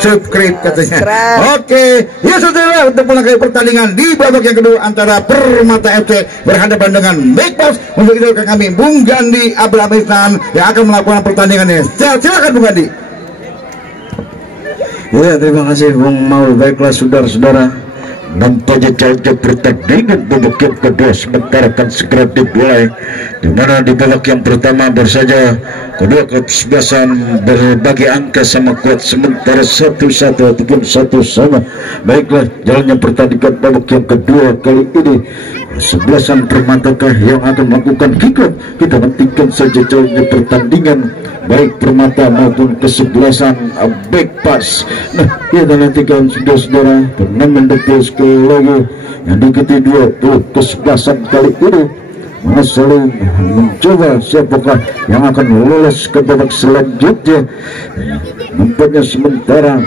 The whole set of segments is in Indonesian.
subscribe katanya. Oke, ya saudara, untuk mulai pertandingan di babak yang kedua antara Permata FC berhadapan dengan Big Boss. Untuk itu kami Bung Gandhi Abdul Amisnan yang akan melakukan pertandingannya. Silakan Bung Gandhi. Ya, terima kasih Bung Maul. Baiklah saudara-saudara, nampaknya jauh pertandingan babak yang kedua sementara akan segera dimulai, di mana di babak yang pertama baru saja kedua kesebelasan berbagi angka sama kuat sementara 1-1 ataupun 1 sama. Baiklah, jalannya pertandingan babak yang kedua kali ini. Kesebelasan Permatakah yang akan melakukan kick off? Kita nantikan saja jalannya pertandingan baik Permata maupun kesebelasan Back Pass. Nah, kita nantikan saudara-saudara turnamen detail sekali lagi yang diikuti 20 kesebelasan kali ini, mana saling mencoba siapakah yang akan lolos ke babak selanjutnya. Nampaknya sementara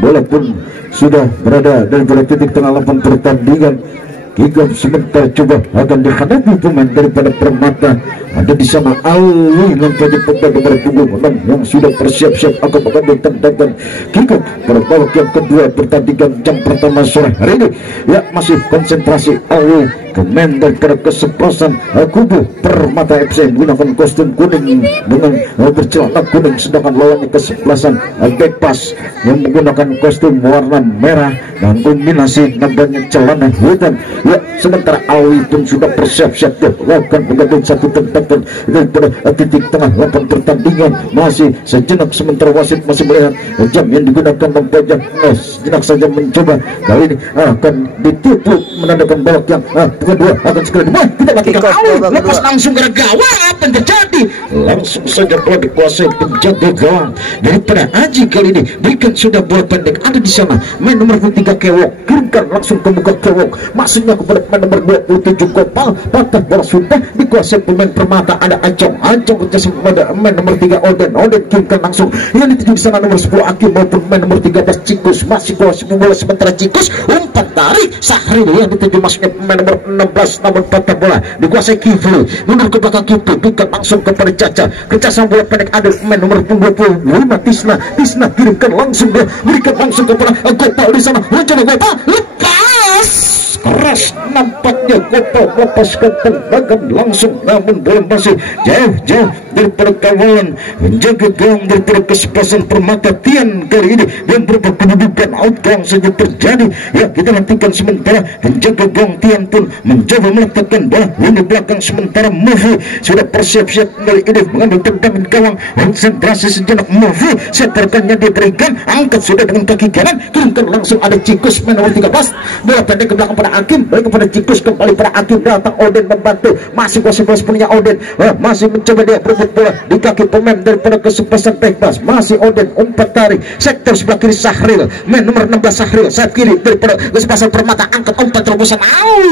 bola pun sudah berada dari titik tengah lapangan pertandingan. Kick-off sebentar coba akan dihadapi pemain daripada Permata. Ada di sana Ali nampaknya pemain nomor punggung 6 yang sudah bersiap-siap akan mengambil tendangan kick-off pada babak yang kedua pertandingan jam pertama sore hari ini. Ya, masih konsentrasi Ali, pemain daripada kesebelasan kubu Permata FC menggunakan kostum kuning dengan bercelana kuning, sedangkan lawannya kesebelasan Back Pass yang menggunakan kostum warna merah dan kombinasi nampaknya celana hitam. Ya, sementara Awi pun sudah bersiap-siap akan mengambil satu tendangan daripada titik tengah lapangan pertandingan. Masih sejenak sementara wasit masih melihat jam yang digunakan nampaknya sejenak saja mencoba kali ini akan ditipu menandakan babak yang kedua akan segera dimulai. Kita lakukan Awi lepas langsung ke gawang. Apa yang terjadi? Langsung saja bola dikuasai penjaga gawang daripada Aji kali ini. Berikan sudah bola pendek ada di sana. Main nomor 3 Kewok kirimkan langsung ke muka Kewok, masuknya kepada pemain nomor 27 Gopal. Patah bola sudah dikuasai pemain Permata. Ada Ancong kerjasama kepada pemain nomor 3 Oden kirimkan langsung yang dituju di sana nomor 10 Akim maupun pemain nomor 13 Cikus. Masih kuasai bola sementara Cikus umpan tarik Sahril yang dituju masuknya pemain nomor 16, namun patah bola dikuasai Kifli. Mundur ke belakang Kifli berikan langsung kepada Caca. Kerjasama bola pendek ada pemain nomor 25 Tisna kirimkan langsung dia berikan langsung kepada Gopal di sana. Rencana Gopal lepas keras nampaknya Gopal melepaskan tendangan langsung, namun bola masih jauh daripada kawalan menjaga gawang daripada kesebelasan Permata. Tian kali ini yang berubah kedudukan outgang saja terjadi. Ya, kita nantikan sementara menjaga gawang Tian pun mencoba meletakkan bola di belakang sementara Mufi sudah bersiap-siap kali ini mengambil tendangan gawang. Konsentrasi sejenak Mufi seterkannya diberikan angkat sudah dengan kaki kanan kirimkan langsung ada Cikus main nomor 13 bola pendek ke belakang pada Hakim balik kepada Cikus kembali pada Hakim datang Oden membantu masih kuasa punya Oden masih mencoba dia berebut bola di kaki pemain daripada kesebelasan Bebas. Masih Oden umpan tarik sektor sebelah kiri Sahril main nomor 16 Sahril sayap kiri daripada kesebelasan Permata angkat umpan terobosan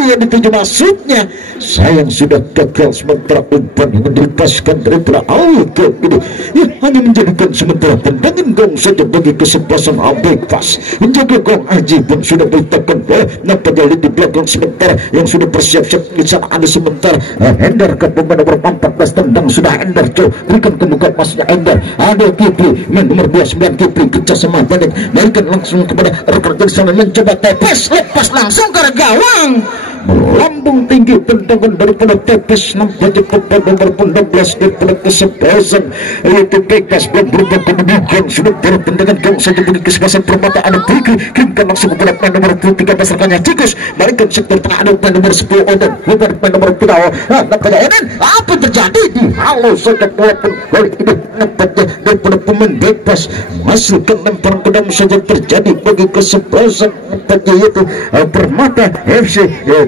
yang dituju masuknya sayang sudah gagal sementara umpan yang dilepaskan daripada ke ini ya hanya menjadikan sementara tendangan gong saja bagi kesebelasan Bebas. Menjaga gong Aji pun sudah beritakan nampaknya di belakang sementara yang sudah bersiap-siap di sana ada sementara Ender ke pemain nomor 14 tendang sudah Ender berikan ke muka masnya Ender ada Kipli main nomor 29 Kipli kerjasama pendek berikan langsung kepada rekan di sana mencoba tepes lepas langsung ke gawang melambung tinggi tendangan daripada tepes nampaknya pemain nomor 16 daripada kesebelasan yaitu Bekas belum berubah kedudukan sudah baru tendangan gawang saja bagi kesebelasan Permata ada Biki kirimkan langsung kepada pemain nomor 13 rekannya Cikus balikan sektor tengah ada pemain nomor 10 Oden bukan pemain nomor 2 nampaknya Oden apa yang terjadi di halo saja bola pun kali ini nampaknya daripada pemain Bebas menghasilkan lemparan ke dalam saja terjadi bagi kesebelasan nampaknya yaitu Permata FC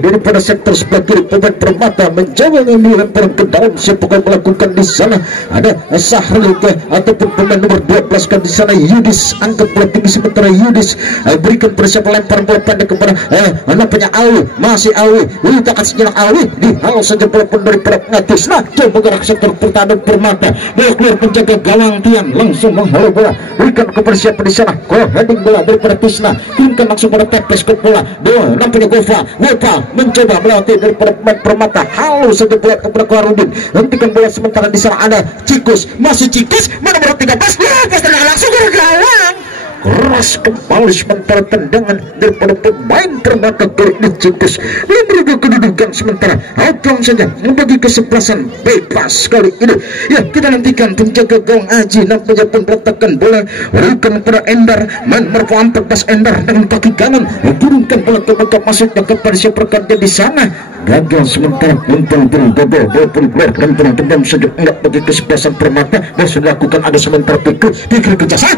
daripada sektor sebelah kiri pemain Permata mencoba mengambil lemparan ke dalam siapa yang melakukan di sana ada Sahril ataupun pemain nomor 12 kan di sana Yudis angkat bola tinggi sementara Yudis berikan persiapan lemparan bola pendek kepada nampaknya Awi masih Awi kita kasih jalan Awi di hal saja bola pun daripada Ngatis coba bergerak sektor pertahanan Permata bola keluar penjaga gawang Tian langsung menghalau bola berikan ke persiapan di sana heading bola daripada Tisna kirimkan langsung pada tepes ke bola nampaknya Gofa mencoba melewati daripada pemain Permata halo saja bola kepada Klarudin hentikan bola sementara di sana ada Cikus masih Cikus mana nomor 13 lepas langsung ke gawang keras kembali sementara tendangan daripada pemain Permata kali ini Cikus memberi kedudukan sementara Abraham saja membagi kesebelasan bebas kali ini. Ya, kita nantikan penjaga gawang Aji nampaknya pun meletakkan bola berikan kepada Endar, main merupakan 14 Endar dengan kaki kanan turunkan bola ke bawah masuknya kepada siapa rekannya di sana, gagal sementara umpan gagal walaupun keluar dan tendang saja enggak bagi kesebelasan Permata. Masih lakukan ada sementara pikir kejasa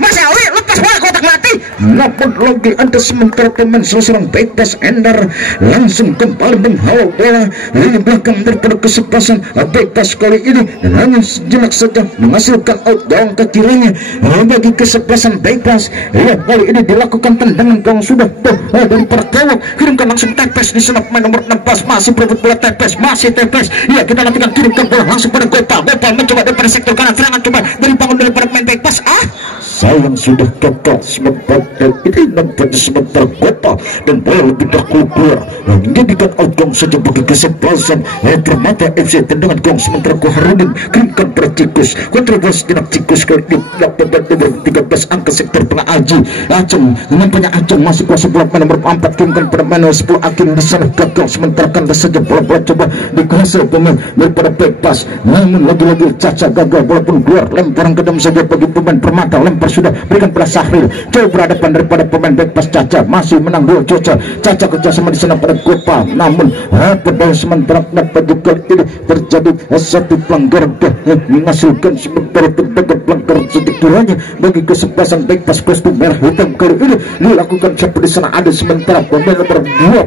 masih Awi lepas bola kotak mati, namun lagi ada sementara pemain seorang bebas Endar langsung kembali menghalau bola di belakang daripada kesebelasan bebas kali ini dan hanya sejenak saja menghasilkan out gawang ke kirinya bagi kesebelasan bebas. Ya, kali ini dilakukan tendangan gawang sudah dari pergawang kirimkan langsung tepes di sana pemain nomor 16 masih berebut bola masih tepes. Ya, kita nantikan kirimkan bola langsung pada Gopal mencoba daripada sektor kanan serangan coba dari bangun daripada pemain bebas sayang sudah gagal sementara ini nampaknya sementara Gopal dan bola lebih dahulu keluar menjadikan out gawang saja bagi kesebelasan Permata FC. Tendangan gawang sementara Koharudin kirimkan pada Cikus kontroversi jenak Cikus kali ini dapat nomor 13 angka sektor tengah Aji Aceng nampaknya Aceng masih kuasa bola nomor 4 kirimkan pada nomor 10 Akin di sana gagal sementara kan saja bola coba dikuasai pemain daripada bebas namun lagi-lagi Caca gagal bola pun keluar lemparan ke dalam saja bagi pemain Permata. Lempar sudah berikan pada Sahril coba berhadapan daripada pemain bebas Caca masih menang dua Caca kerjasama di sana pada Gopal namun pada sementara pada kali ini terjadi satu pelanggaran menghasilkan sementara terdapat pelanggaran sedikitnya bagi kesebelasan bebas kostum merah hitam kali ini dilakukan siapa di sana ada sementara pemain nomor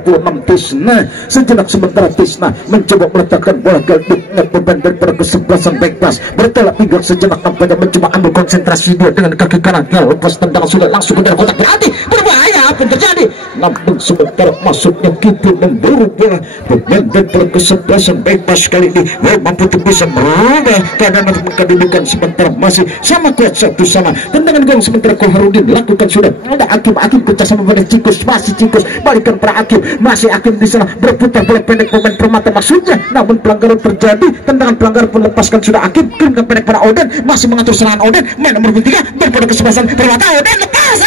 26 Tisna sejenak sementara Tisna mencoba meletakkan bola kali ini pemain daripada kesebelasan bebas bertolak tinggal sejenak nampaknya mencoba ambil konsentrasi dia dengan kaki kanan lepas tendangan sudah langsung ke dalam kotak penalti berbahaya apa yang terjadi namun sementara masuknya kita memburu bola pemain daripada kesebelasan bebas kali ini mampu bisa merubah keadaan untuk kedudukan sementara masih sama kuat satu sama. Tendangan gawang sementara Koharudin lakukan sudah ada Akim kerjasama pada Cikus masih Cikus balikan pada Akim masih Akim di sana berputar bola pendek pemain Permata maksudnya namun pelanggaran terjadi tendangan pelanggaran pun lepaskan sudah Akim kirimkan pendek pada Oden masih mengatur serangan Oden main nomor 3 daripada kesebelasan Permata Oden lepas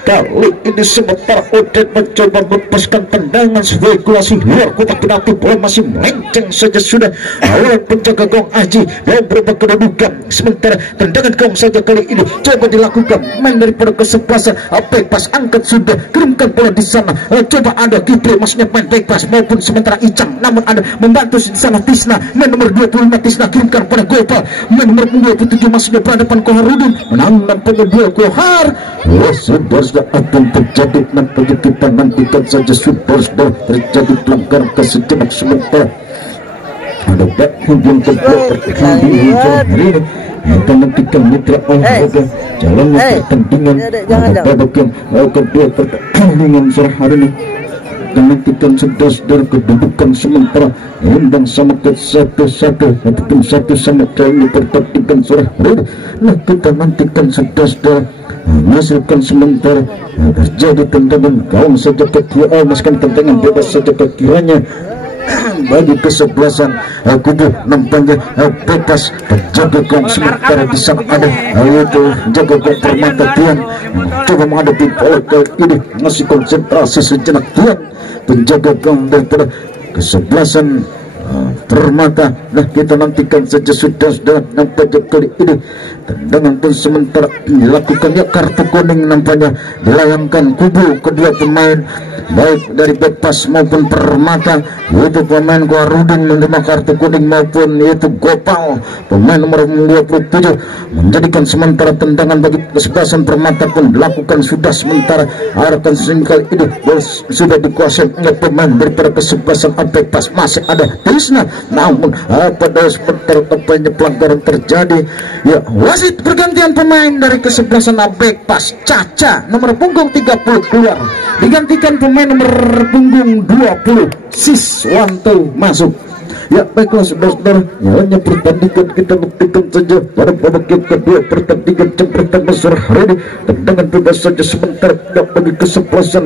kali ini sementara Oden mencoba melepaskan tendangan spekulasi luar kotak penalti bola masih melenceng saja sudah awal penjaga gawang Aji dan berubah kedudukan sementara tendangan gawang saja kali ini coba dilakukan main daripada kesebelasan bebas angkat sudah kirimkan bola di sana coba ada Kipri maksudnya main bebas maupun sementara Icang namun ada membantu di sana Tisna main nomor 25 Tisna kirimkan pada Gopal main nomor 27 maksudnya berhadapan Koharudin menang nampaknya dua Kohar sudah akan terjadi nampaknya kita nantikan saja sudah terjadi pelanggaran kesejenak sementara ada back yang kedua pertandingan hari ini kita nantikan mitra olahraga jalannya pertandingan babak yang kedua pertandingan sore hari ini dan nantikan sudah kedudukan sementara imbang sama ke 1-1 ataupun 1 sama kali pertandingan sore hari ini. Nah kita nantikan sudah menghasilkan sementara terjadi tendangan gawang saja ke kiri masukkan tendangan bebas saja ke kiranya bagi kesebelasan kubu nampaknya bebas penjaga gawang sementara di sana ada yaitu jaga gawang Permata Tian coba menghadapi bola kali ini masih konsentrasi sejenak Tian penjaga gawang daripada kesebelasan Permata. Nah kita nantikan saja sudah nampaknya kali ini tendangan pun sementara dilakukan ya kartu kuning nampaknya dilayangkan kubu kedua pemain baik dari bebas maupun Permata yaitu pemain Koharudin menerima kartu kuning maupun yaitu Gopal pemain nomor 27 menjadikan sementara tendangan bagi kesebelasan Permata pun dilakukan sudah sementara arahkan kali ini sudah dikuasai oleh pemain daripada kesebelasan bebas masih ada Tisna namun pada sementara tampaknya pelanggaran terjadi ya wasit pergantian pemain dari kesebelasan bebas Caca nomor punggung 30 keluar digantikan pemain nomor punggung 20 Siswanto masuk. Ya baiklah saudara-saudara ya hanya pertandingan kita buktikan saja pada babak yang kedua pertandingan jam pertama sore hari ini tendangan bebas saja sementara tidak bagi kesebelasan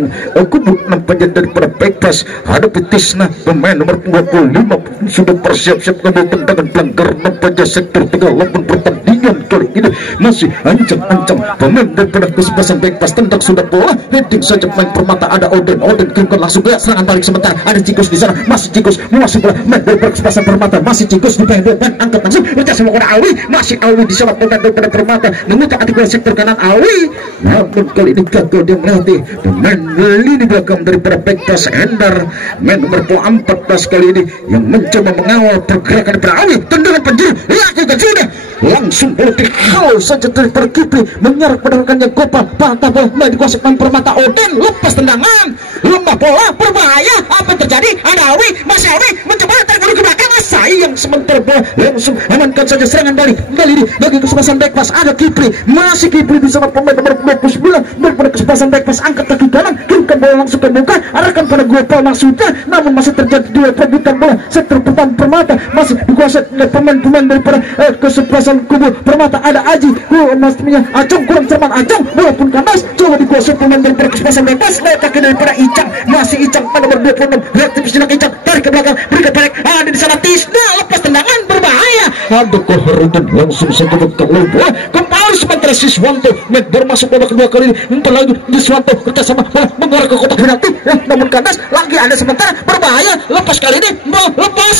kubu nampaknya daripada bebas hadapi Tisna pemain nomor 25 sudah bersiap-siap mengambil tendangan pelanggaran nampaknya sektor tengah lawan pertandingan kali ini masih ancang-ancang pemain daripada kesebelasan back pass tendang sudah bola heading saja pemain Permata. Ada Oden kirimkan langsung ke serangan balik sementara ada Cikus di sana, masih Cikus menguasai bola main daripada kesebelasan Permata, masih Cikus di bagian depan angkat langsung kerja sama kepada Alwi, masih Alwi di sana pemain daripada Permata memutar atik bola sektor kanan Alwi, namun kali ini gagal dia melewati pemain lini belakang daripada back pass Endar main nomor 14 kali ini yang mencoba mengawal pergerakan daripada Alwi, tendangan penjuru lakukan sudah langsung bola dikawal saja daripada Kipli menyerang pada rekannya Gopal, patah bola main dikuasai pemain Permata. Oden lepas tendangan, lemah bola berbahaya, apa yang terjadi? Ada Alwi, masih Alwi mencoba tarik ke belakang, sayang sementara bola langsung amankan saja serangan balik kali ini bagi kesebelasan back pass. Ada Kipli, masih Kipli di sana pemain nomor 29 daripada kesebelasan back pass angkat kaki kanan, kirimkan bola langsung ke muka, arahkan pada Gopal maksudnya, namun masih terjadi dua perebutan bola sektor pertahanan Permata masih dikuasai oleh pemain-pemain daripada kesebelasan kubu Permata. Ada Aji, maksudnya Acong kurang cermat, Acong bola pun kandas coba dikuasai pemain daripada kesebelasan back pass, letakkan daripada Icang, masih Icang nomor 26 reaktif sinak Icang tarik ke belakang berikan balik, ada di sana Tisna lepas tendangan berbahaya, ada keharutan langsung saja keluar bola kembali sementara Siswanto baru masuk babak kedua kali ini untuk lagi Siswanto kerjasama bola mengarah ke kotak penalti, namun kandas lagi ada sementara berbahaya, lepas kali ini lepas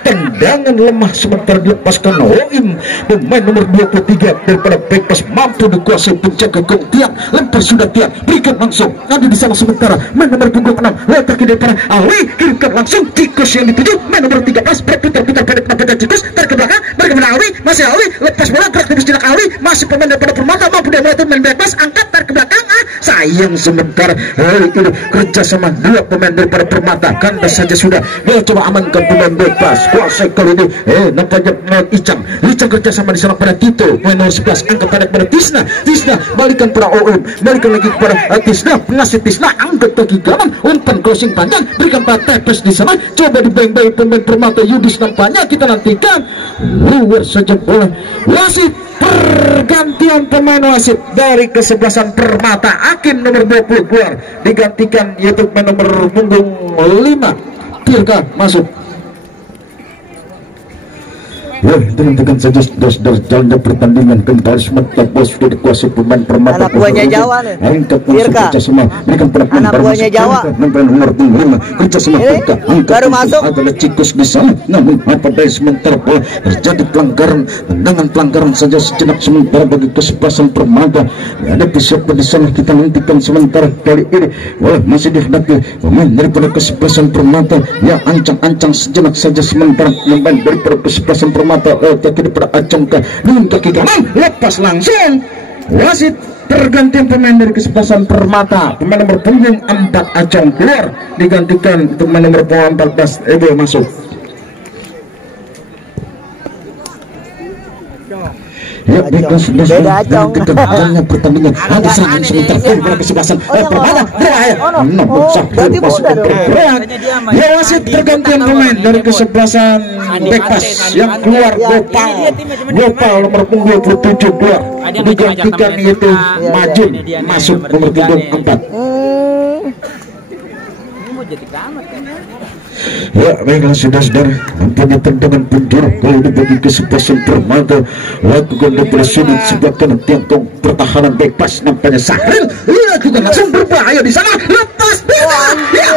tendangan lemah sementara dilepaskan Oim, pemain nomor 23 daripada back pass mampu dikuasai penjaga gong Tiang, lempar sudah Tiang berikan langsung ada di sana sementara main nomor 26 letakkan daripada Alwi, kirimkan langsung Cikus yang dituju main nomor 13 berputar-putar pendek pada Cikus tarik ke belakang berikan pada Alwi, masih Alwi lepas bola gerak tipis tidak Alwi, masih pemain daripada Permata mampu dia melakukan main back pass angkat tarik ke belakang, sayang sementara itu kerja sama dua pemain daripada Permata, kandas saja sudah dia coba amankan pemain back pass kuasai kali ini nampaknya Icang kerja sama di sana pada Tito main nomor 11 angkat tarik pada Tisna balikan pada OM, balikan lagi kepada Tisna, pengasih Tisna angkat kaki kanan umpan crossing panjang berikan pada Tepes di sana coba dibeng-beng pemain Permata Yudis, nampaknya kita nantikan luar saja bola wasit, pergantian pemain wasit dari kesebelasan Permata. Hakim nomor 20 keluar digantikan yaitu pemain nomor punggung 5 Tirka masuk. Tekan saja sudah jalannya pertandingan kembali sementara bola sudah dikuasai pemain Permata. Anak buahnya Jawa nih. Angkat langsung kerjasama berikan pendapat anak buahnya Jawa. Nomor 5 kerjasama Tirka baru masuk. Ada Cikus di sana, namun apa dari sementara bola terjadi pelanggaran, tendangan pelanggaran saja sejenak sementara bagi kesebelasan Permata. Ada siapa di sana kita nantikan sementara kali ini bola masih dihadapi pemain daripada kesebelasan Permata yang ancang-ancang sejenak saja sementara pemain daripada kesebelasan Permata kaki daripada Acongka dengan kaki kanan lepas langsung wasit pergantian pemain dari kesebelasan Permata, pemain nomor punggung 4 Acong keluar digantikan pemain nomor 14 Ebo masuk. Ya baiklah sudah jalannya pertandingan ada serangan sementara daripada kesebelasan Permata berbahaya nomor 1 masuk ke pergerakan ya wasit pergantian pemain dari kesebelasan back pass yang keluar Gopal nomor punggung 27 keluar digantikan yaitu Majun masuk nomor punggung 4. Ya baiklah saudara-saudara, nampaknya tendangan penjuru kali ini bagi kesebelasan Permata lakukan daripada sudut sebelah kanan tiangkong pertahanan back pass, nampaknya Sahril lakukan langsung berbahaya di sana lepas bola ya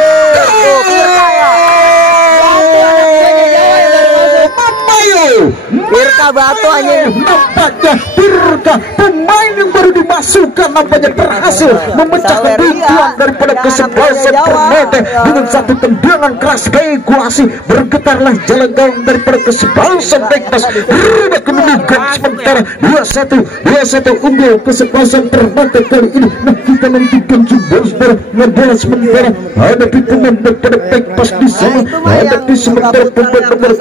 Tirka batu aja. Nampaknya Tirka pemain yang baru dimasukkan nampaknya berhasil memecah kebuntuan daripada kesebelasan Permata dengan satu tendangan keras kalkulasi bergetarlah jalan gawang daripada kesebelasan back pass berubah kemenangan sementara 2-1 unggul kesebelasan Permata kali ini. Nah kita nantikan juga bola sementara hadapi pemain daripada back pass di sana hadapi sementara pemain nomor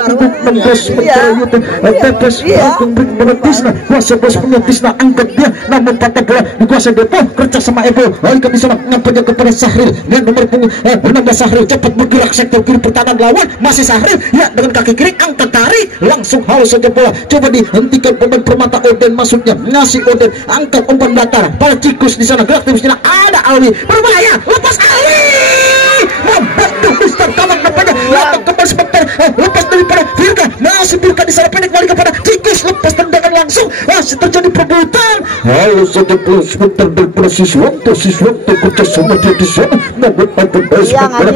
16 sementara itu Tepes akan beri Tisna kuasa bos punya Tisna angkat dia namun patah bola dikuasai Depo kerja sama Ebo balikan di sana nampaknya kepada Sahril dengan nomor punggung 16 Sahril cepat bergerak sektor kiri pertahanan lawan masih Sahril ya dengan kaki kiri angkat tarik langsung halus saja bola coba dihentikan pemain Permata. Oden masuknya ngasih Oden angkat umpan datar pada Cikus di sana gerak di sana ada Alwi berbahaya lepas Alwi membantu Mister Kawan nampaknya lepas kembali sebentar lepas daripada Firka masih Firka di sana pendek balik kepada Cikus lepas tendangan langsung rebutan. Halo saja bola sebentar daripada Siswanto kerja sama dia di sana. Namun ada sebentar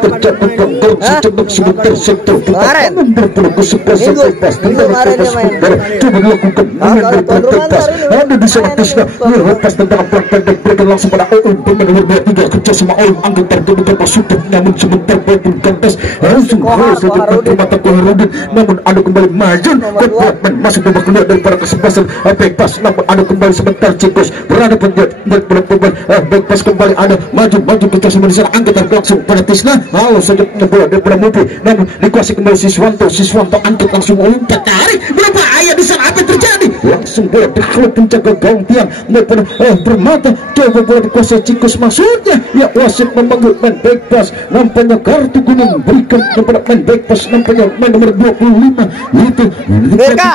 terjadi pelanggaran sejenak sebentar sektor pertahanan daripada kesebelasan bebas. Tendangan bebas sebentar coba dilakukan dengan daripada bebas. Ada di sana Tisna lepas tendangan pendek berikan langsung pada Oim. Pemain nomor 23 kerja sama Oim angkat terkemuka masuk namun sebentar pun kandas langsung hal saja Permata Koharudin. Namun ada kembali maju Kotman masuk babak kedua daripada kesebelasan bebas. Namun ada kembali sebentar Cikos berada pada pemain bebas kembali ada maju kerja sama di sana angkat langsung pada Tisna. Hal saja bola daripada Mupi namun dikuasai kembali Siswanto angkat langsung lompat tarik berbahaya di sana. Apa terjadi langsung bola berkeluar penjaga gawang tiang daripada Permata. Coba bola dikuasai Cikos maksudnya ya wasit memanggil main bebas nampaknya kartu kuning berikan kepada main bebas nampaknya main nomor 25 itu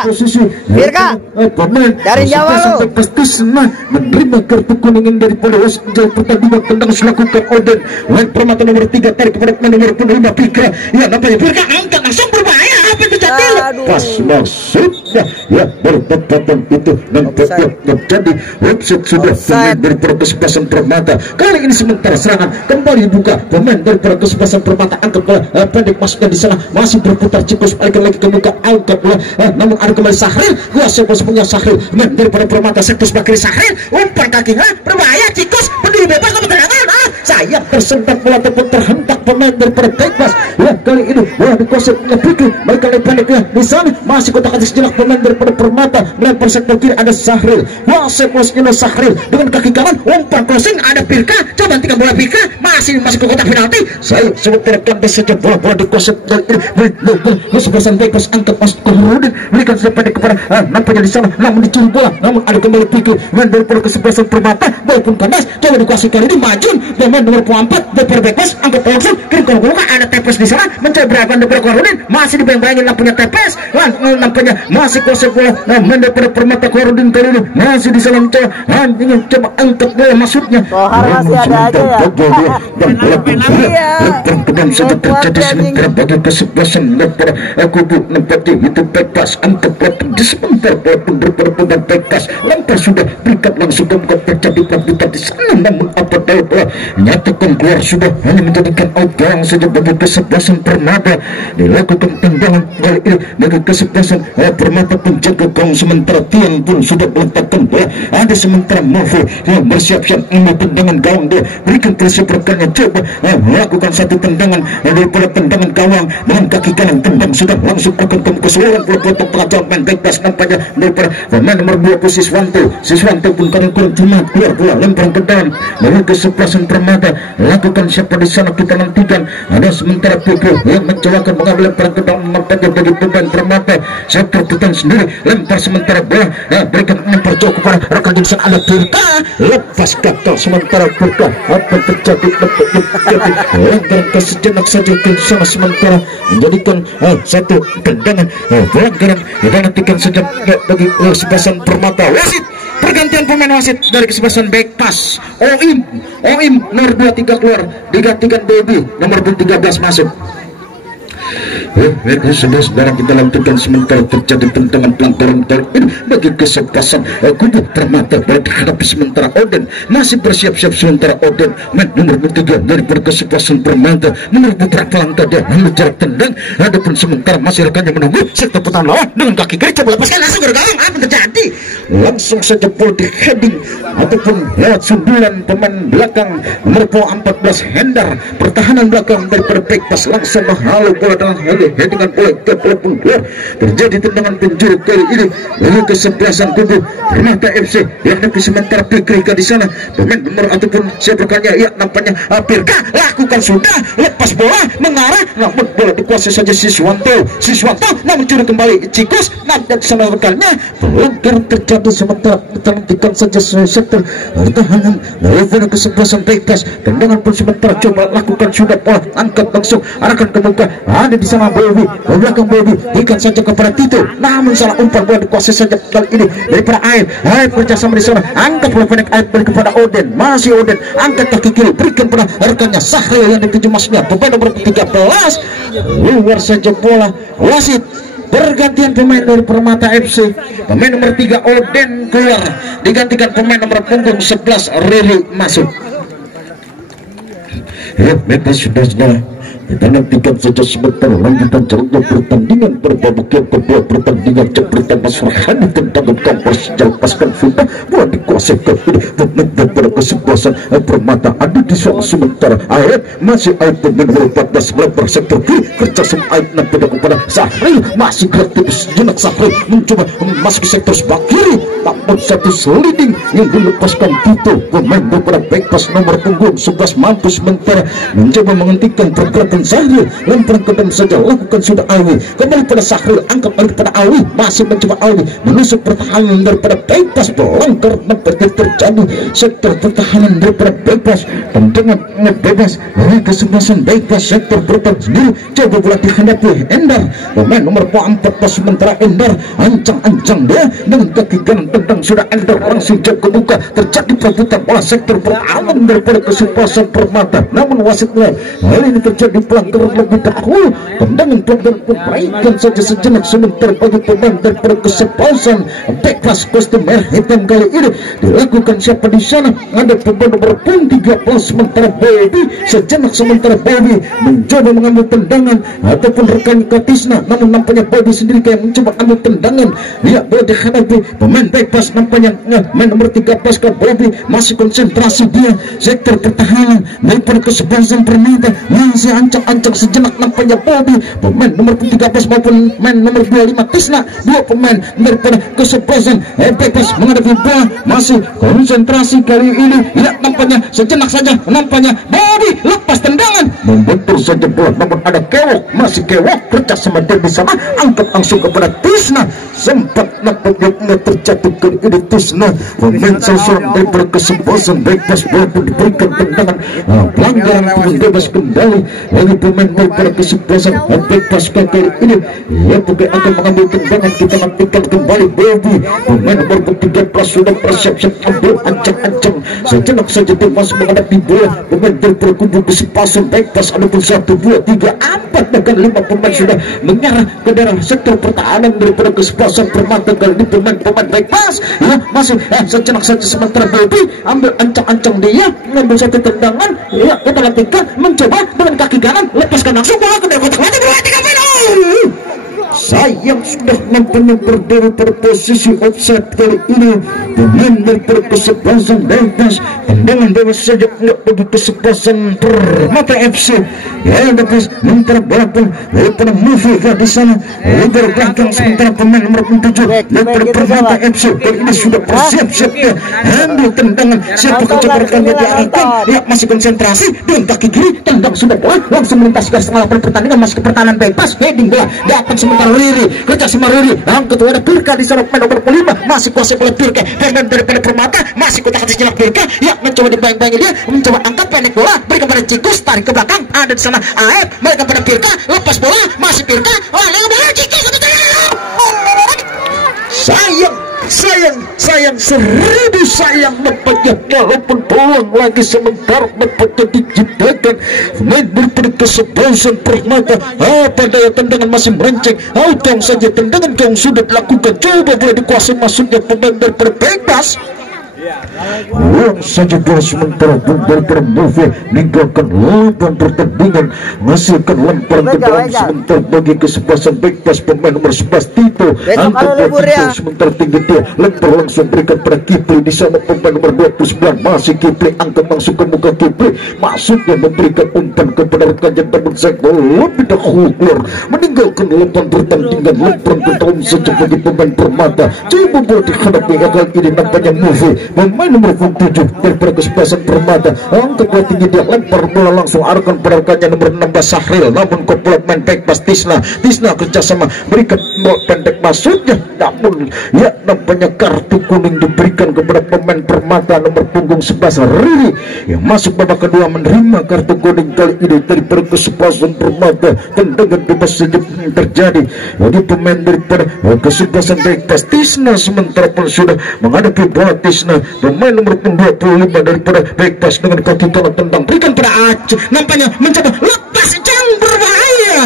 posisi pemain dari Jawa lo Tisna menerima kartu kuning daripada wasit jauh pertandingan tendang selakukan Oden. Main Permata nomor 3 tarik kepada main nomor 25 Pika ya nampaknya Pika angkat langsung berbahaya. Apa yang terjadi pas maksudnya ya bertepatan itu nampaknya terjadi offset sudah pemain daripada kesebelasan Permata. Kali ini sementara serangan kembali dibuka pemain daripada kesebelasan Permata angkat bola pendek masuknya di sana masih berputar Cikos balikan lagi ke muka angkat bola namun ada kembali Sahril kuasa punya Sahril main daripada Permata sektor sebelah kiri Sahril umpan kaki berbahaya Cikos berdiri bebas namun tendangan sayap tersentak bola ataupun terhentak pemain daripada bebas ya kali ini bola dikuasai punya Pikir balikan lagi pendeknya di sana masih kotak atas jenak pemain daripada Permata melempar sektor kiri ada Sahril wasit bosnya Sahril dengan kaki kanan umpan crossing ada Pirka coba tinggal bola Pirka masih ke kotak penalti saya sebentar kandas saja bola dikuasai kesebelasan bebas angkat masuk ke Rudin berikan sepeda kepada nampaknya di sana namun dicuri bola namun ada kembali Pikir main daripada kesebelasan Permata walaupun kandas coba dikuasai kali ini maju pemain nomor 4 daripada bebas angkat langsung kirim ke ada Tepes di sana mencari berakan daripada Rudin masih dibayang-bayangin lampunya Tepes nampaknya masih kuasai bola main daripada Permata Rudin kali ini masih di sana ingin coba angkat bola maksudnya masih ada aja ya dan bola dan saja terjadi sementara bagi kesebelasan daripada kubu nempati itu bebas angkat bola di sebentar bola pun daripada pemain bebas lempar sudah berikan langsung ke muka terjadi perebutan di sana namun apa daya bola nyatakan keluar sudah hanya menjadikan outgoing saja bagi kesebelasan Permata dilakukan tendangan kali ini bagi kesebelasan Permata penjaga gawang sementara Tiang pun sudah meletakkan bola ada sementara Mofi yang bersiap-siap untuk tendangan gawang dia berikan persiapannya coba melakukan satu tendangan daripada tendangan gawang dengan kaki kanan tendang sudah langsung akan ke keseluruhan bola potong pelajaran main bebas nampaknya daripada pemain nomor 20 Siswanto pun kadang kurang cuma keluar bola lemparan ke dalam dari kesebelasan Permata lakukan siapa di sana kita nantikan ada sementara Pikir yang mencoba mengambil lemparan ke dalam nampaknya bagi pemain Permata sektor putan sendiri lempar sementara bola berikan lempar jauh kepada rekan Jinsan ada Pirka lepas gagal sementara Pirka apa terjadi lempar ke sejenak saja ke sana sementara menjadikan satu tendangan pelanggaran kita nantikan saja bagi kesebelasan Permata. Wasit pergantian pemain wasit dari kesebelasan back pass Oim nomor 23 keluar digantikan Debi nomor 13 masuk. Saudara kita lanjutkan sementara terjadi tendangan pelanggaran ini bagi kesebelasan kubu Permata berhadapi sementara Oden masih bersiap-siap sementara Oden main nomor 3 dari kesebelasan Permata nomor beberapa langkah dia mengambil jarak tendang adapun sementara masih rekannya menunggu sektor putar lawan dengan kaki kiri coba lepaskan langsung ke gawang apa terjadi langsung saja bola di heading ataupun lewat sundulan pemain belakang nomor 14 Hendar pertahanan belakang daripada bebas langsung menghalau bola dengan headingan bola bola pun keluar terjadi tendangan penjuru kali ini dari kesebelasan kubu Permata FC yang nanti sementara Pikir di sana pemain nomor ataupun siapakannya ya nampaknya Pirka lakukan sudah lepas bola mengarah namun bola dikuasai saja Siswanto namun curi kembali Cikos nampaknya di sana rekannya pelanggaran terjadi sementara kita nantikan saja sektor pertahanan dari kesebelasan bebas tendangan pun sementara coba lakukan sudah bola angkat langsung arahkan ke muka ada di sana Bobi belakang Bobi berikan saja kepada Tito namun salah umpan bola dikuasai saja kali ini daripada Aib kerjasama di sana angkat bola pendek Aib beri kepada Oden masih Oden angkat kaki kiri berikan pada rekannya Sahril yang dituju masuknya pemain nomor 13 luar saja bola wasit pergantian pemain dari Permata FC. Pemain nomor 3 Oden keluar, digantikan pemain nomor punggung 11 Riri masuk. Ya, bebas sudah. Kita nantikan saja sebentar lanjutan jalannya pertandingan pada babak yang kedua. Pertandingan yang pertama Surhani tendangan counter lepaskan sudah mulai dikuasai ke kiri pada kesebelasan Permata ada di soal sementara. Ayat masih Ayat pemain nomor 14 melebar sektor kiri kerjasama Ayat nampaknya kepada Sahril, masih kreatif sejenak Sahril mencoba masuk ke sektor sebelah kiri, namun satu sliding yang dilepaskan Tito pemain daripada back pass nomor punggung 11 mampu sementara mencoba menghentikan pergerakan Sahril, lempar ke dalam saja lakukan sudah Awi, kembali pada Sahril, angkat balik pada Awi, masih mencoba Awi menusuk pertahanan daripada bebas, melangkar nampaknya terjadi sektor pertahanan daripada bebas, tendangan bebas dari kesebelasan bebas sektor bertahan sendiri, coba bola dihadapi Endar, pemain nomor 14 sementara Endar ancang-ancang dia dengan kaki kanan tendang sudah Endar langsung jauh ke buka, terjadi perebutan bola sektor pertahanan daripada kesebelasan Permata, namun wasitnya hal ini terjadi pelanggaran lebih dahulu, tendangan perbaikan saja sejenak sementara bagi pemain daripada kesebelasan bebas kostum merah hitam kali ini dilakukan siapa di sana, ada pemain nomor 13 sementara Bobby, sejenak sementara Bobby mencoba mengambil tendangan ataupun rekan Katisna, namun nampaknya Bobby sendiri kayak mencoba ambil tendangan, lihat boleh dihadapi pemain bebas nampaknya main nomor 13 ke Bobby masih konsentrasi dia sektor pertahanan daripada kesebelasan Permata masih ancang-ancang sejenak nampaknya Bobby, pemain nomor 13 maupun main nomor 25 Tisna, dua pemain daripada kesebelasan bebas menghadapi bola masih konsentrasi kali ini, lihat nampaknya sejenak saja nampaknya Bobby lepas tendangan membentur saja bola, namun ada Kewok, masih Kewok kerja sama dia di sana, angkat langsung kepada Tisna, sempat nampaknya terjatuh kali ini Tisna, pemain seorang daripada kesebelasan bebas bola pun diberikan tendangan pelanggaran bebas kembali lagi pemain daripada kesebelasan bebas kali ini, ya bukan akan mengambil tendangan, kita nantikan kembali Bobby, pemain nomor 13 sudah bersiap-siap ambil ancang-ancang sejenak saja dia masih menghadapi bola, pemain daripada kubu kesebelasan bebas ada pun 1, 2, 3, 4 bahkan 5 pemain sudah mengarah ke daerah sektor pertahanan daripada kesebelasan Permata kali ini, pemain bebas ya masih sejenak saja sementara Bobby ambil ancang-ancang dia mengambil satu tendangan, ya kita nantikan mencoba dengan kaki kanan lepaskan langsung bola ke dalam kotak mati, 2-3 menit. Sayang sudah nampaknya berdiri pada posisi offside kali ini, pemain daripada kesebelasan bebas tendangan bebas saja tidak bagi kesebelasan Permata FC, ya bebas mentera bola pun daripada movie di sana lebar belakang sementara pemain nomor 7 daripada Permata FC kali ini sudah bersiap-siap dia ambil tendangan, siapa kecepatan yang diarahkan, ya masih konsentrasi dengan kaki kiri tendang sudah bola langsung melintas garis tengah pertandingan, masih ke pertahanan bebas, heading bola dapat sementara Riri kerja sama Riri, angkat ada Pirka di sana pemain nomor 5 masih kuasai bola Pirka, pemain daripada Permata masih kotak atas jelak Pirka, ya mencoba dibayang-bayangin dia mencoba angkat pendek bola berikan pada Cikus, tarik ke belakang ada di sana Aep, mereka pada Pirka lepas bola masih Pirka, lewat bola Cikus, sayang 1000 sayang nampaknya walaupun peluang lagi sementara nampaknya diciptakan main daripada kesebelasan Permata, pada tendangan masih merenceng, tong saja tendangan yang sudah dilakukan, coba boleh dikuasai masuknya pemain daripada bebas, uang saja bola sementara daripada Movie meninggalkan lemparan pertandingan, menghasilkan lemparan ke dalam sementara bagi kesebelasan bebas pemain nomor 11 Tito, angkat bola sementara tinggi dia lempar langsung berikan pada Kipli di sana pemain nomor 29 masih Kipli angkat langsung ke muka Kipli, maksudnya memberikan umpan kepada rekannya namun saya lebih dahulu keluar meninggalkan lemparan pertandingan, lemparan ke dalam saja bagi pemain Permata, coba bola dihadapi kali ini nampaknya Movie pemain nomor 7 daripada kesebelasan Permata, angkat bola tinggi dia lempar bola langsung arahkan pada rekannya nomor 16 Sahril, namun koplet main bebas Tisna kerjasama berikan bola pendek masuknya, namun ya nampaknya kartu kuning diberikan kepada pemain Permata nomor punggung 11 Riri yang masuk babak kedua menerima kartu kuning kali ini daripada kesebelasan Permata, tendangan bebas saja terjadi bagi pemain daripada kesebelasan bebas Tisna, sementara pun sudah menghadapi bola Tisna pemain nomor 25 daripada bebas dengan kaki kanan tendang berikan pada Aceh, nampaknya mencoba lepas jauh berbahaya,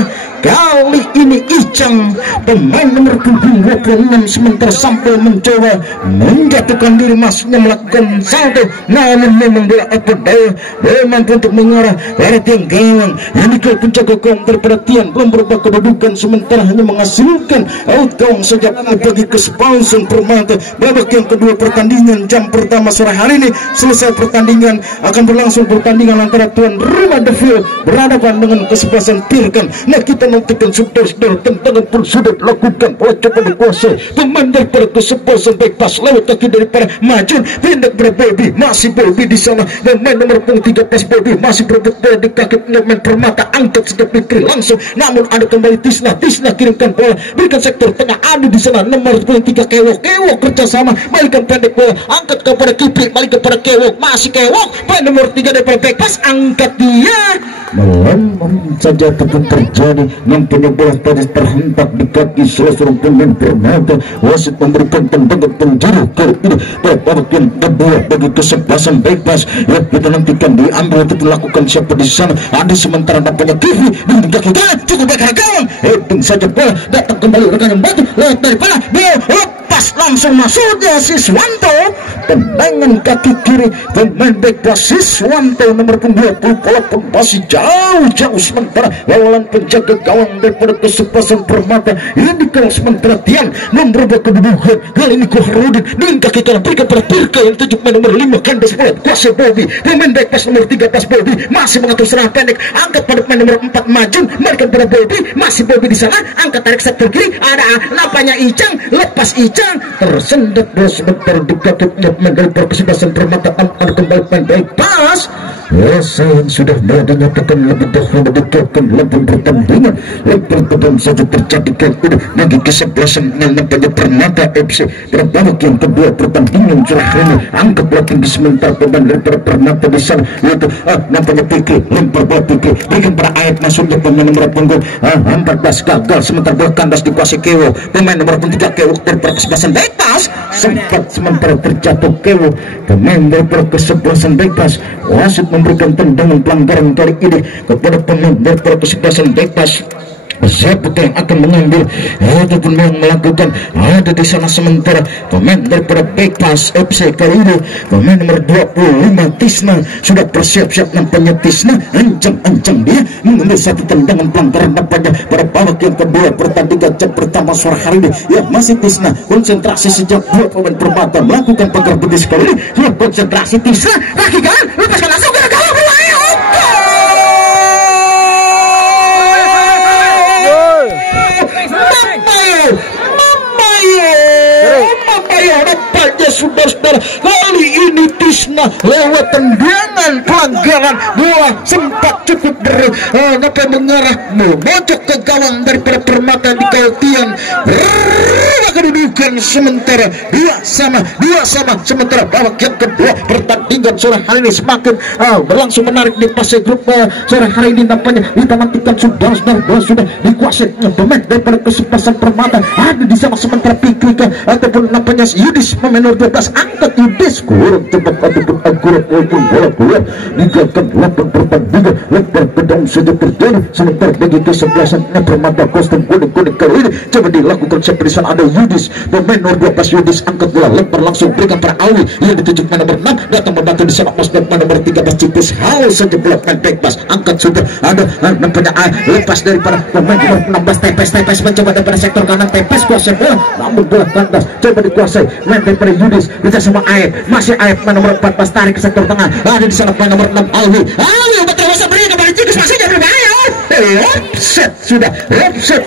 kali kali ini Icang pemain nomor 26 sementara sampai mencoba menjatuhkan diri, masuknya melakukan salto, namun memang bola apa daya mampu untuk mengarah perhatian gawang yang dikau penjaga gawang perhatian belum berubah kedudukan, sementara hanya menghasilkan out gawang saja bagi kesepakatan Permata. Babak yang kedua pertandingan jam pertama sore hari ini selesai pertandingan, akan berlangsung pertandingan antara tuan rumah Devil berhadapan dengan kesebelasan Tirkan. Nah, kita nantikan saudara-saudara, tentangan pun sudah dilakukan, bola coba dikuasai pemain daripada kesebelasan baik pas lewat kaki daripada Majun, pindah kepada Bobby, masih Bobby di sana, dan main nomor 3 pas Bobby masih berebut bola di kaki pemain Permata, angkat sedap kiri langsung, namun ada kembali Tisna kirimkan bola, berikan sektor tengah, ada di sana nomor 3 Kewok kerjasama, balikan pendek bola, angkat kepada Kipi, balik kepada Kewok, masih Kewok, main nomor 3 daripada back pass, angkat dia, malam saja tetap terjadi, nampaknya bola tadi terhentak di kaki salah seorang pemain Permata. Wasit memberikan tendangan penjuru kali ini pada babak yang kedua bagi kesebelasan back pass yang kita nantikan diambil untuk dilakukan siapa di sana. Ada sementara nampaknya Kipi dengan kaki kanan cukup baik gawang, heading saja bola datang kembali rekan yang batu lewat daripada dia, lepas langsung masuknya Siswanto, tendangan kaki kiri pemain back pass Siswanto nomor 28 masih jauh sementara lawan penjaga gawang daripada kesebelasan Permata ini dikawal sementara Tian memberubah kedudukan, kali ini Koharudin dengan kaki kanan berikan pada Tirka yang tujuh pemain nomor 5 kandas bola kuasa Bobby, pemain back pass nomor 3 pas Bobby masih mengatur serangan pendek, angkat pada pemain nomor 4 Majun, berikan pada Bobby, masih Bobby di sana, angkat tarik sektor kiri, ada napanya Icang, lepas Icang tersendat bola sebentar di kaki pemain dari kesebelasan Permata, ada kembali pemain back pass. Saya yang sudah berada nyatakan lebih dahulu mendekatkan lawan pertandingan yang pertama saja terjadi kali ini bagi kesebelasan nampaknya Permata FC pada babak yang kedua pertandingan terakhir ini, angkat bola tinggi sementara pemain daripada Permata di sana yaitu nampaknya Pikir, lempar bola Pikir berikan pada Ayat, masuknya pemain nomor punggung 14 gagal, sementara bola kandas dikuasai Kewo, pemain nomor 3 Kewo daripada kesebelasan back pass, sempat sementara terjatuh Kewo, pemain daripada kesebelasan back pass. Wasit memberikan tendangan pelanggaran kali ini kepada pemain daripada kesebelasan back pass. Siapa yang akan mengambil ataupun yang melakukan ada di sana, sementara pemain daripada back pass FC kali ini pemain nomor 25 Tisna sudah bersiap-siap, nampaknya Tisna ancang dia mengambil satu tendangan pelanggaran nampaknya pada babak yang kedua pertandingan jam pertama sore hari ini. Ya, masih Tisna konsentrasi sejak dua pemain Permata melakukan pagar bedis kali ini, sudah konsentrasi Tisna kaki kanan lepaskan langsung ke gawang saudara-saudara. Kali ini Tisna lewat tendangan pelanggaran bola sempat cukup dari mengarah memojok ke gawang daripada Permata di Kaltian, kedudukan sementara 2-2 sementara babak yang kedua pertandingan sore hari ini semakin berlangsung menarik di fase grup sore hari ini. Nampaknya kita nantikan saudara-saudara bola sudah dikuasai pemain daripada kesebelasan Permata ada di sana, sementara Pikrika ataupun nampaknya Yudis pemain nomor 12 angkat Yudis kurang cepat ataupun akurat walaupun bola keluar digagalkan 8 pertandingan lebar pedang saja terjadi, sementara bagi kesebelasan Permata kostum kuning kali ini coba dilakukan seperti ada Yudis pemain nomor 12 Yudis angkat bola lebar langsung berikan pada Awi yang ditunjuk pemain nomor 6 datang membantu di sana mas pemain nomor 13 Cipis hal saja bola main back pass angkat sudah ada nampaknya lepas daripada pemain nomor 16 Tepes mencoba daripada sektor kanan Tepes kuasai bola namun bola kandas coba dikuasai main daripada Yudis bisa sama Aib masih Aib pemain nomor 14 tarik ke sektor tengah ada di sana pemain nomor 6 Alwi berterus beri kembali Cipis masih jadi berbahaya offset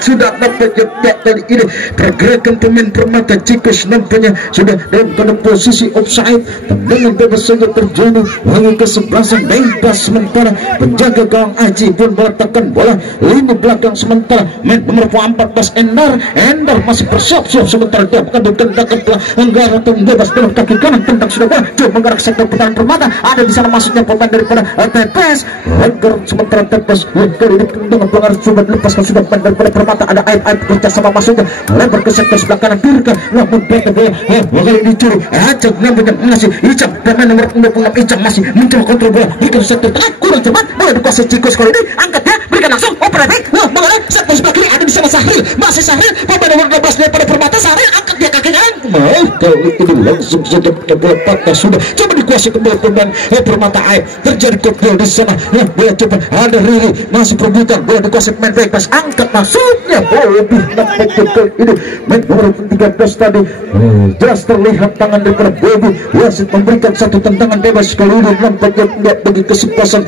sudah nampaknya kali ini pergerakan pemain Permata Cikus nampaknya sudah dalam pada posisi offside, tendangan bebas saja terjadi bagi kesebelasan bebas, sementara penjaga gawang Aji pun meletakkan bola lini belakang, sementara main nomor 14 Endar masih bersiap-siap, sementara dia akan ditendangkan pelanggaran bebas dalam kaki kanan, tendang sudah bola coba menggerak sektor pertahanan Permata ada di sana masuknya pemain daripada Tepes lengkar, sementara Tepes lengkar ini dengan pelanggaran sudah dilepaskan sudah pemain daripada Permata ada Aib kerja sama masuknya lebar ke sektor sebelah kanan Tirka namun beka bola kali dicuri acak nampaknya masih Icang pemain nomor 26 Icang masih mencoba kontrol bola di sektor tengah kurang cepat bola dikuasai Cikus kali ini angkat ya berikan langsung operatif mengarah sektor sebelah kiri ada di Sahril, masih Sahril, pemain nomor 12 daripada Permata. Sahril angkat dia kaki kanan. Kali ini langsung saja bola patah sudah. Coba dikuasai kembali pemain Permata AF. Terjadi gol di sana. Ya, bola coba ada Riri masih perebutan. Bola dikuasai pemain baik pas angkat masuknya. Bola lebih naik kali ini. Main nomor 13 tadi. Jelas terlihat tangan daripada Bobi. Wasit memberikan satu tendangan bebas kali ini. Nampaknya tidak bagi kesempatan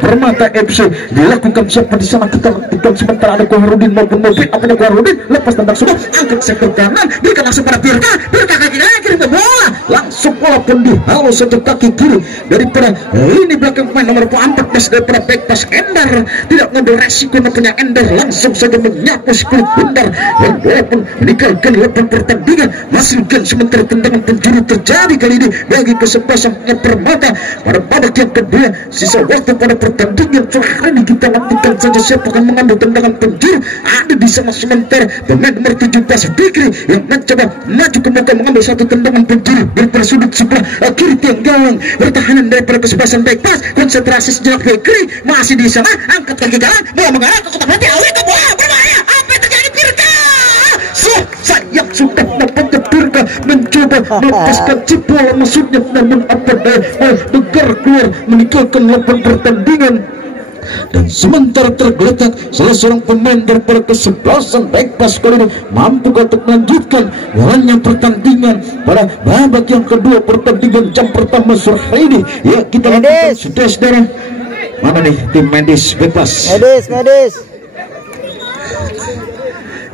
Permata FC. Dilakukan siapa di sana, kita lakukan sementara ada Koharudin maupun Mobi. Apanya Koharudin lepas tendang sudah angkat sektor kanan, berikan langsung pada Pirka kaki kanan kirim ke bola, langsung bola pun dihalau saja kaki kiri daripada ini belakang pemain nomor 14 daripada back pass Endar. Tidak ngambil resiko punya Endar, langsung saja menyapu kulit Endar dan bola pun meninggalkan lapangan pertandingan. Hasilkan sementara tendangan penjuru terjadi kali ini bagi kesempatan Permata pada babak yang kedua. Sisa waktu pada pertandingan hari ini kita nantikan saja siapa akan mengambil tendangan penjuru. Ada di sana sementara pemain nomor 17 Fikri yang mencoba maju ke belakang mengambil satu tendangan penjuru dari sudut sebelah kiri tiang gawang. Pertahanan daripada kesebelasan baik pas, konsentrasi sejenak Fikri masih di sana, angkat kaki kanan, bola mengarah ke kotak penalti, awet ke bola berbahaya. Apa yang terjadi Pirka? Sayang sudah dapat ke Pirka mencoba melepaskan bola maksudnya, namun apa daya Tegar keluar meninggalkan lapangan pertandingan. Dan sementara tergeletak salah seorang pemain daripada kesebelasan baik pas kali ini mampu untuk melanjutkan jalannya pertandingan pada babak yang kedua pertandingan jam pertama sore ini. Ya, kita lanjutkan saudara. Mana nih tim medis bebas? Medis.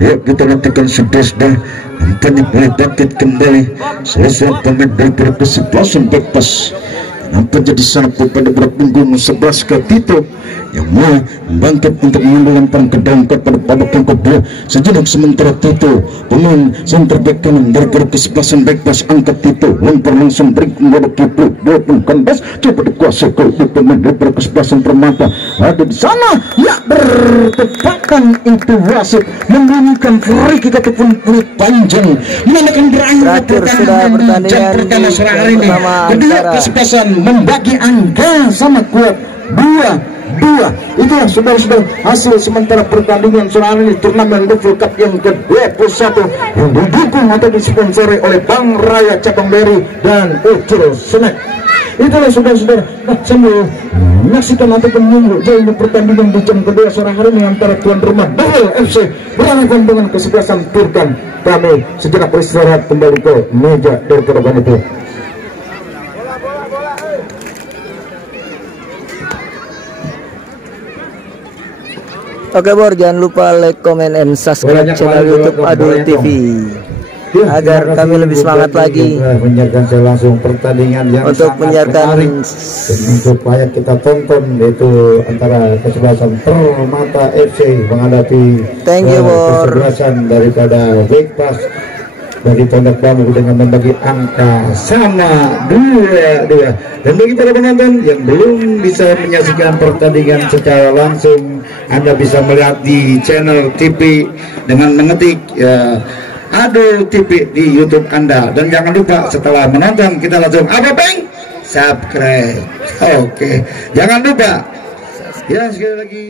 Ya, kita nantikan saudara. Nampaknya boleh bangkit kembali salah seorang pemain daripada kesebelasan baik pas. Nampaknya di sana pada berpunggung 11 ke Tito yang mau bangkit untuk mengambil umpan ke dalam pada babak yang kedua. Sejenak sementara Tito pemain center back kanan daripada kesebelasan back pas angkat Tito lempar langsung beri kepada Kipru, bola pun kandas coba dikuasai oleh pemain daripada kesebelasan Permata. Ada di sana ya, bertepatan itu wasit membunyikan free kick ataupun peluit panjang. Menakan berakhir pertandingan jam pertama sore hari ini. Kedua kesebelasan membagi angka sama kuat 2-2. Itulah saudara-saudara hasil sementara pertandingan sore hari ini turnamen Level Cup yang ke-21 yang didukung atau disponsori oleh Bank Raya Cabang Beri dan Ucil Snack. Itulah saudara-saudara. Nah, sambil menyaksikan ataupun menunggu jalannya pertandingan di jam kedua sore hari ini antara tuan rumah Dahil FC berhadapan dengan kesebelasan Turkan. Kami sejenak beristirahat kembali ke meja daripada panitia. Oke Bor, jangan lupa like, comment, and subscribe channel YouTube Adul TV agar kami lebih semangat lagi menyiarkan langsung pertandingan yang untuk menyiarkan supaya kita tonton, yaitu antara kesebelasan Permata FC menghadapi kesebelasan daripada Back Pass dari Tondok Bambu dengan membagi angka sama 2-2. Dan bagi para penonton yang belum bisa menyaksikan pertandingan secara langsung, Anda bisa melihat di channel TV dengan mengetik Adul TV di YouTube Anda. Dan jangan lupa setelah menonton kita langsung apa Bang? Subscribe. Oke. Jangan lupa. Ya, sekali lagi